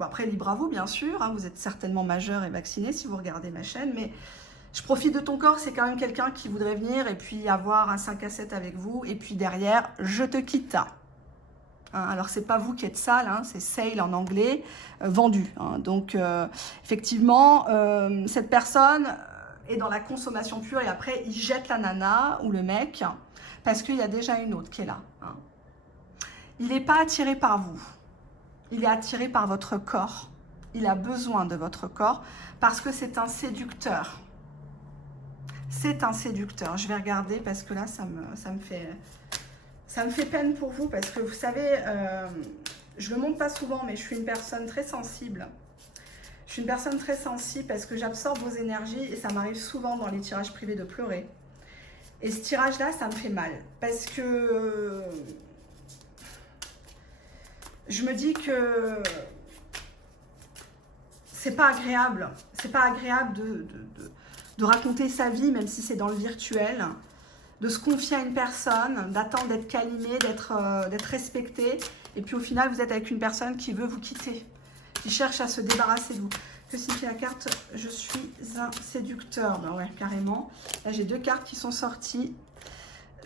Après, libre à vous, bien sûr, hein, vous êtes certainement majeur et vacciné si vous regardez ma chaîne, mais... Je profite de ton corps, c'est quand même quelqu'un qui voudrait venir et puis avoir un 5 à 7 avec vous. Et puis derrière, je te quitte. Hein, alors, c'est pas vous qui êtes sale, hein, c'est sale en anglais, vendu. Hein, donc, effectivement, cette personne est dans la consommation pure et après, il jette la nana ou le mec parce qu'il y a déjà une autre qui est là. Hein. Il n'est pas attiré par vous. Il est attiré par votre corps. Il a besoin de votre corps parce que c'est un séducteur. C'est un séducteur. Je vais regarder parce que là, ça me fait peine pour vous parce que vous savez, je ne le montre pas souvent, mais je suis une personne très sensible. Je suis une personne très sensible parce que j'absorbe vos énergies et ça m'arrive souvent dans les tirages privés de pleurer. Et ce tirage-là, ça me fait mal parce que je me dis que c'est pas agréable. C'est pas agréable de raconter sa vie, même si c'est dans le virtuel, de se confier à une personne, d'attendre d'être câliné, d'être respecté, et puis au final, vous êtes avec une personne qui veut vous quitter, qui cherche à se débarrasser de vous. Que signifie la carte « Je suis un séducteur » Ben ouais, carrément. Là, j'ai 2 cartes qui sont sorties.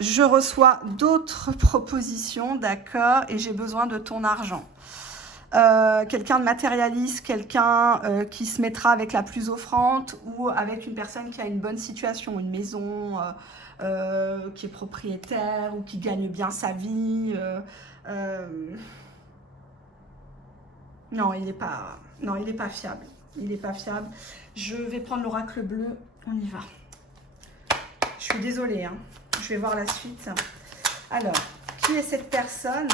Je reçois d'autres propositions, d'accord, et j'ai besoin de ton argent. Quelqu'un de matérialiste, quelqu'un qui se mettra avec la plus offrante ou avec une personne qui a une bonne situation, une maison, qui est propriétaire ou qui gagne bien sa vie. Non, il n'est pas fiable. Il n'est pas fiable. Je vais prendre l'oracle bleu. On y va. Je suis désolée. Hein. Je vais voir la suite. Alors... Qui est cette personne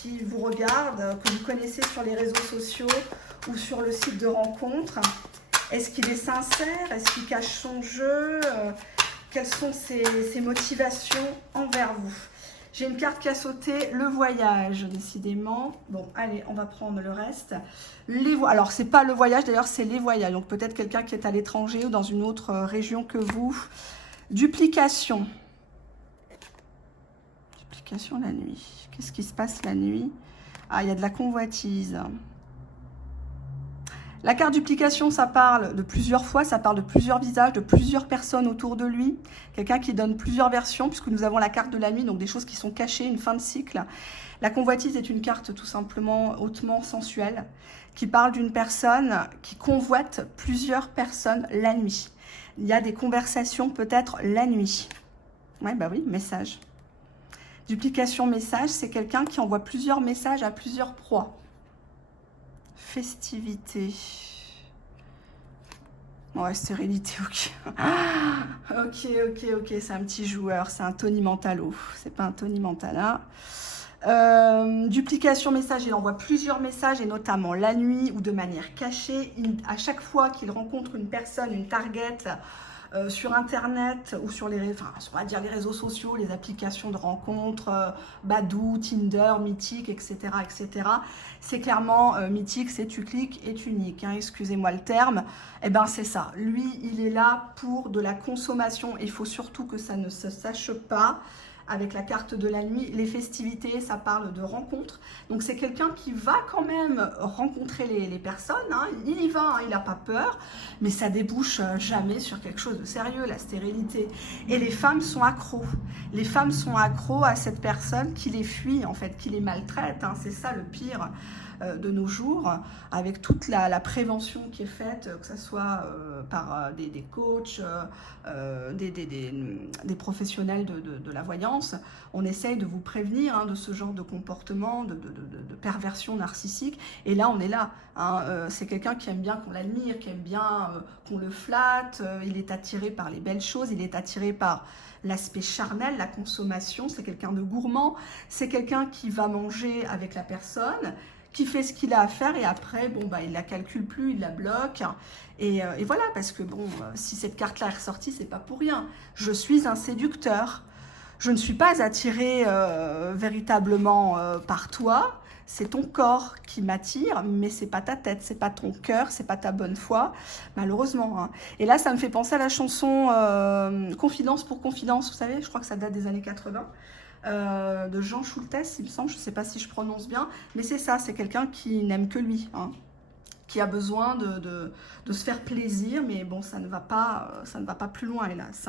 qui vous regarde, que vous connaissez sur les réseaux sociaux ou sur le site de rencontre? Est-ce qu'il est sincère? Est-ce qu'il cache son jeu? Quelles sont ses motivations envers vous? J'ai une carte qui a sauté, le voyage, décidément. Bon, allez, on va prendre le reste. Alors, c'est pas le voyage, d'ailleurs, c'est les voyages. Donc, peut-être quelqu'un qui est à l'étranger ou dans une autre région que vous. Duplication. La nuit. Qu'est-ce qui se passe la nuit? Ah, il y a de la convoitise. La carte duplication, ça parle de plusieurs fois, ça parle de plusieurs visages, de plusieurs personnes autour de lui. Quelqu'un qui donne plusieurs versions, puisque nous avons la carte de la nuit, donc des choses qui sont cachées, une fin de cycle. La convoitise est une carte tout simplement hautement sensuelle, qui parle d'une personne qui convoite plusieurs personnes la nuit. Il y a des conversations peut-être la nuit. Ouais, bah oui, message. Duplication message, c'est quelqu'un qui envoie plusieurs messages à plusieurs proies. Festivité. Ouais, stérilité, ok. Ok, c'est un petit joueur, c'est un Tony Mentalo. C'est pas un Tony Mentala. Duplication message, il envoie plusieurs messages et notamment la nuit ou de manière cachée. À chaque fois qu'il rencontre une personne, une target, sur internet ou sur les réseaux sociaux, les applications de rencontres, Badoo, Tinder, Mythique, etc. C'est clairement Mythique, c'est tu cliques et tu niques, hein, excusez-moi le terme. Eh ben c'est ça, lui il est là pour de la consommation et il faut surtout que ça ne se sache pas. Avec la carte de la nuit, les festivités, ça parle de rencontres. Donc c'est quelqu'un qui va quand même rencontrer les personnes, hein. Il y va, hein, il n'a pas peur, mais ça débouche jamais sur quelque chose de sérieux, la stérilité. Et les femmes sont accros. Les femmes sont accros à cette personne qui les fuit, en fait, qui les maltraite, hein. C'est ça le pire de nos jours, avec toute la prévention qui est faite, que ce soit par des coachs, des professionnels de la voyance, confidence, on essaye de vous prévenir de ce genre de comportement, de perversion narcissique. Et là, on est là. C'est quelqu'un qui aime bien qu'on l'admire, qui aime bien qu'on le flatte. Il est attiré par les belles choses, il est attiré par l'aspect charnel, la consommation. C'est quelqu'un de gourmand. C'est quelqu'un qui va manger avec la personne, qui fait ce qu'il a à faire et après, bon, bah, il la calcule plus, il la bloque. Et voilà, parce que bon, si cette carte-là est ressortie, c'est pas pour rien. Je suis un séducteur. Je ne suis pas attirée véritablement par toi. C'est ton corps qui m'attire, mais c'est pas ta tête, c'est pas ton cœur, c'est pas ta bonne foi, malheureusement. Et là, ça me fait penser à la chanson Confidence pour confidence, vous savez, je crois que ça date des années 80. De Jean Schultes, il me semble, je ne sais pas si je prononce bien, mais c'est ça, c'est quelqu'un qui n'aime que lui, qui a besoin de se faire plaisir, mais bon, ça ne va pas plus loin, hélas.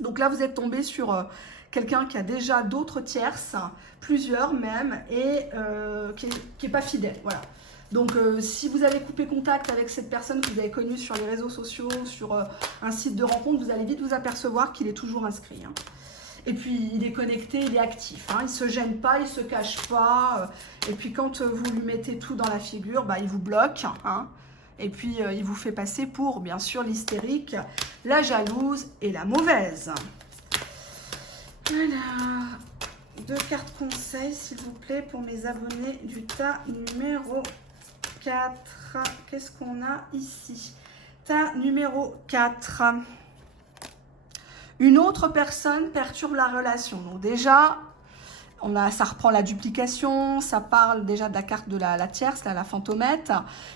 Donc là, vous êtes tombé sur quelqu'un qui a déjà d'autres tierces, plusieurs même, et qui n'est pas fidèle, voilà. Donc, si vous avez coupé contact avec cette personne que vous avez connue sur les réseaux sociaux, sur un site de rencontre, vous allez vite vous apercevoir qu'il est toujours inscrit. Et puis, il est connecté, il est actif. Il ne se gêne pas, il ne se cache pas. Et puis, quand vous lui mettez tout dans la figure, bah, il vous bloque. Et puis, il vous fait passer pour, bien sûr, l'hystérique, la jalouse et la mauvaise. Voilà. 2 cartes conseils, s'il vous plaît, pour mes abonnés du tas numéro 4. Qu'est-ce qu'on a ici? Tas numéro 4. Une autre personne perturbe la relation. Donc déjà, ça reprend la duplication, ça parle déjà de la carte de la tierce, la fantomette.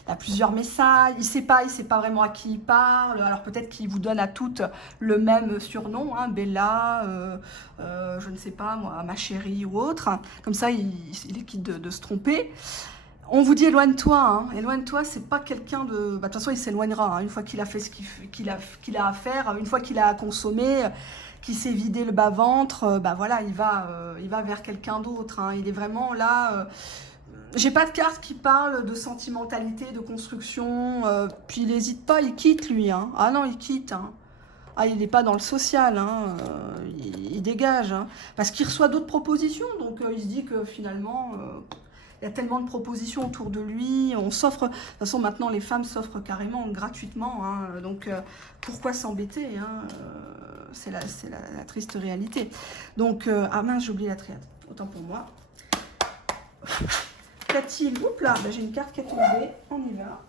Il y a plusieurs messages, il ne sait pas vraiment à qui il parle. Alors peut-être qu'il vous donne à toutes le même surnom, Bella, je ne sais pas moi, ma chérie ou autre. Comme ça, il est quitte de se tromper. On vous dit éloigne-toi, éloigne-toi, c'est pas quelqu'un de... de toute façon, il s'éloignera, une fois qu'il a fait ce qu'il a à faire, une fois qu'il a consommé, qu'il s'est vidé le bas-ventre, voilà, il va vers quelqu'un d'autre. Il est vraiment là... J'ai pas de carte qui parle de sentimentalité, de construction, puis il n'hésite pas, il quitte lui. Ah non, il quitte. Il n'est pas dans le social, il dégage. Parce qu'il reçoit d'autres propositions, donc il se dit que finalement... il y a tellement de propositions autour de lui, on s'offre, de toute façon maintenant les femmes s'offrent carrément gratuitement, donc pourquoi s'embêter, c'est la triste réalité. Donc, ah mince, j'ai oublié la triade, autant pour moi. Qu'a-t-il, oups là, j'ai une carte qui est tombée, on y va.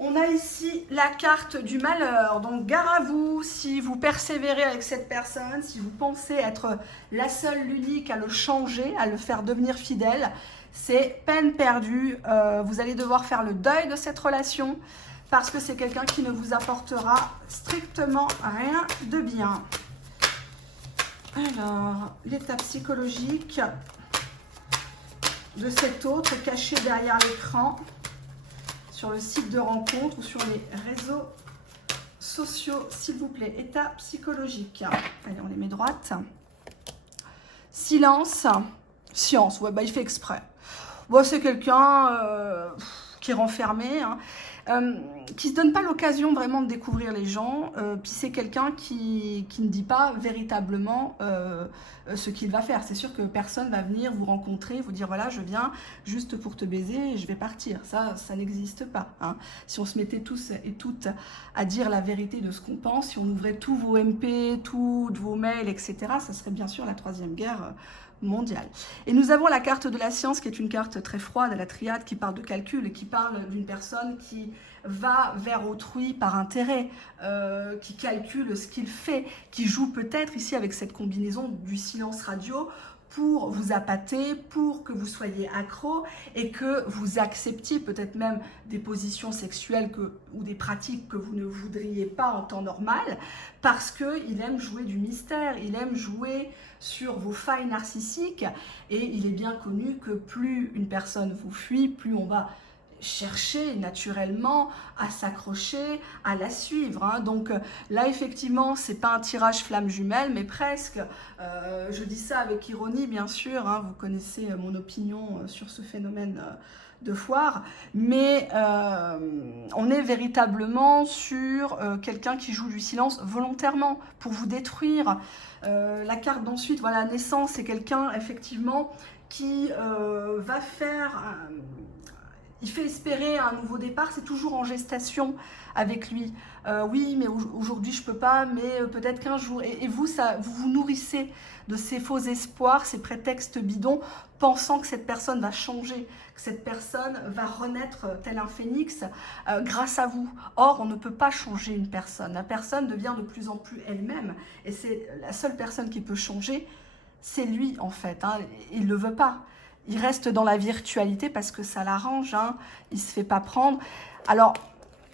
On a ici la carte du malheur, donc gare à vous si vous persévérez avec cette personne, si vous pensez être la seule, l'unique à le changer, à le faire devenir fidèle, c'est peine perdue. Vous allez devoir faire le deuil de cette relation parce que c'est quelqu'un qui ne vous apportera strictement rien de bien. Alors, l'état psychologique de cet autre caché derrière l'écran, sur le site de rencontre ou sur les réseaux sociaux, s'il vous plaît. État psychologique. Allez, on les met droite. Silence. Science, ouais, il fait exprès. C'est quelqu'un qui est renfermé, qui ne se donne pas l'occasion vraiment de découvrir les gens. Puis c'est quelqu'un qui ne dit pas véritablement ce qu'il va faire. C'est sûr que personne va venir vous rencontrer, vous dire voilà, je viens juste pour te baiser et je vais partir. Ça n'existe pas. Si on se mettait tous et toutes à dire la vérité de ce qu'on pense, si on ouvrait tous vos MP, tous vos mails, etc., ça serait bien sûr la troisième guerre mondiale. Et nous avons la carte de la science qui est une carte très froide à la triade qui parle de calcul et qui parle d'une personne qui va vers autrui par intérêt, qui calcule ce qu'il fait, qui joue peut-être ici avec cette combinaison du silence radio pour vous appâter, pour que vous soyez accro et que vous acceptiez peut-être même des positions sexuelles ou des pratiques que vous ne voudriez pas en temps normal, parce qu'il aime jouer du mystère, il aime jouer sur vos failles narcissiques, et il est bien connu que plus une personne vous fuit, plus on va chercher naturellement à s'accrocher, à la suivre. Hein. Donc là, effectivement, c'est pas un tirage flamme jumelle, mais presque. Je dis ça avec ironie, bien sûr. Hein. Vous connaissez mon opinion sur ce phénomène de foire. Mais on est véritablement sur quelqu'un qui joue du silence volontairement pour vous détruire. La carte d'ensuite, voilà, naissance, c'est quelqu'un, effectivement, qui va faire... il fait espérer un nouveau départ, c'est toujours en gestation avec lui. Oui, mais aujourd'hui je peux pas, mais peut-être qu'un jour. Et vous, vous vous nourrissez de ces faux espoirs, ces prétextes bidons, pensant que cette personne va changer, que cette personne va renaître tel un phénix grâce à vous. Or, on ne peut pas changer une personne. La personne devient de plus en plus elle-même. Et c'est la seule personne qui peut changer, c'est lui en fait. Hein. Il ne le veut pas. Il reste dans la virtualité parce que ça l'arrange, hein. Il ne se fait pas prendre. Alors,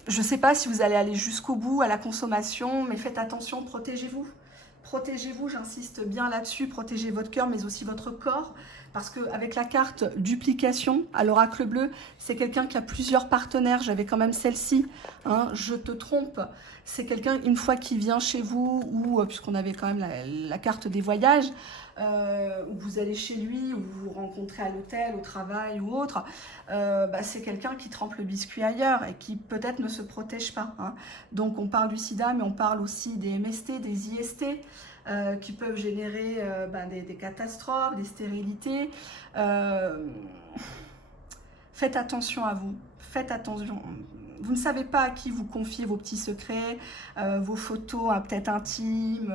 je ne sais pas si vous allez aller jusqu'au bout à la consommation, mais faites attention, protégez-vous. Protégez-vous, j'insiste bien là-dessus, protégez votre cœur, mais aussi votre corps. Parce qu'avec la carte duplication, à l'oracle bleu, c'est quelqu'un qui a plusieurs partenaires. J'avais quand même celle-ci, hein, je te trompe. C'est quelqu'un, une fois qu'il vient chez vous, ou puisqu'on avait quand même la carte des voyages, où vous allez chez lui, ou vous vous rencontrez à l'hôtel, au travail ou autre, c'est quelqu'un qui trempe le biscuit ailleurs et qui peut-être ne se protège pas. Hein. Donc on parle du sida, mais on parle aussi des MST, des IST, qui peuvent générer des catastrophes, des stérilités. Faites attention à vous, faites attention. Vous ne savez pas à qui vous confiez vos petits secrets, vos photos peut-être intimes.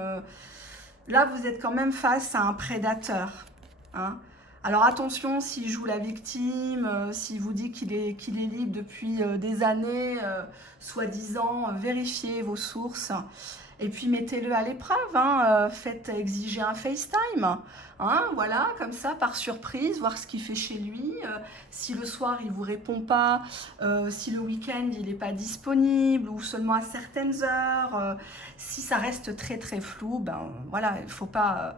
Là, vous êtes quand même face à un prédateur. Hein. Alors attention, s'il joue la victime, s'il vous dit qu'il est libre depuis des années, soi-disant, vérifiez vos sources. Et puis mettez-le à l'épreuve, hein, faites exiger un FaceTime, hein, voilà, comme ça, par surprise, voir ce qu'il fait chez lui, si le soir il ne vous répond pas, si le week-end il n'est pas disponible, ou seulement à certaines heures, si ça reste très très flou, ben voilà, il ne faut pas...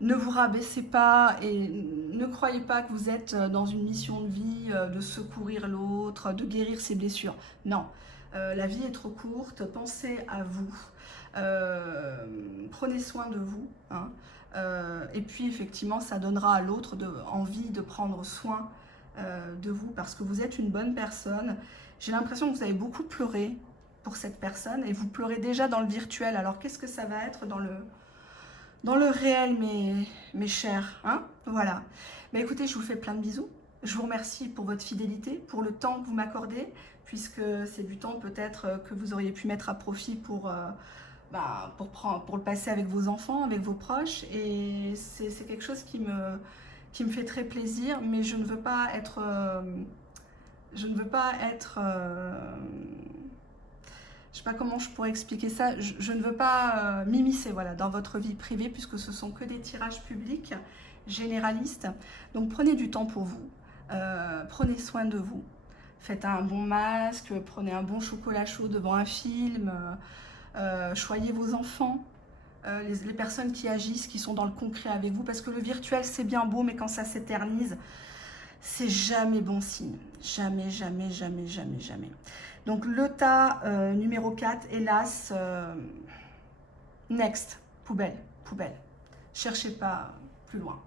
ne vous rabaissez pas et ne croyez pas que vous êtes dans une mission de vie, de secourir l'autre, de guérir ses blessures. Non, la vie est trop courte, pensez à vous. Prenez soin de vous, hein. Et puis effectivement ça donnera à l'autre envie de prendre soin de vous parce que vous êtes une bonne personne. J'ai l'impression que vous avez beaucoup pleuré pour cette personne et vous pleurez déjà dans le virtuel. Alors qu'est-ce que ça va être dans le réel, mes chers, hein? Voilà. Mais écoutez, je vous fais plein de bisous. Je vous remercie pour votre fidélité, pour le temps que vous m'accordez, puisque c'est du temps peut-être que vous auriez pu mettre à profit pour le passer avec vos enfants, avec vos proches. Et c'est quelque chose qui me fait très plaisir, mais je ne veux pas être... je ne sais pas comment je pourrais expliquer ça, je ne veux pas m'immiscer voilà, dans votre vie privée, puisque ce sont que des tirages publics, généralistes. Donc prenez du temps pour vous, prenez soin de vous. Faites un bon masque, prenez un bon chocolat chaud devant un film, choyez vos enfants, les personnes qui agissent, qui sont dans le concret avec vous, parce que le virtuel c'est bien beau, mais quand ça s'éternise, c'est jamais bon signe. Jamais, jamais, jamais, jamais, jamais. Donc le tas numéro 4, hélas, next, poubelle, poubelle. Cherchez pas plus loin.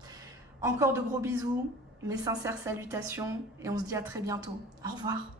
Encore de gros bisous, mes sincères salutations et on se dit à très bientôt. Au revoir.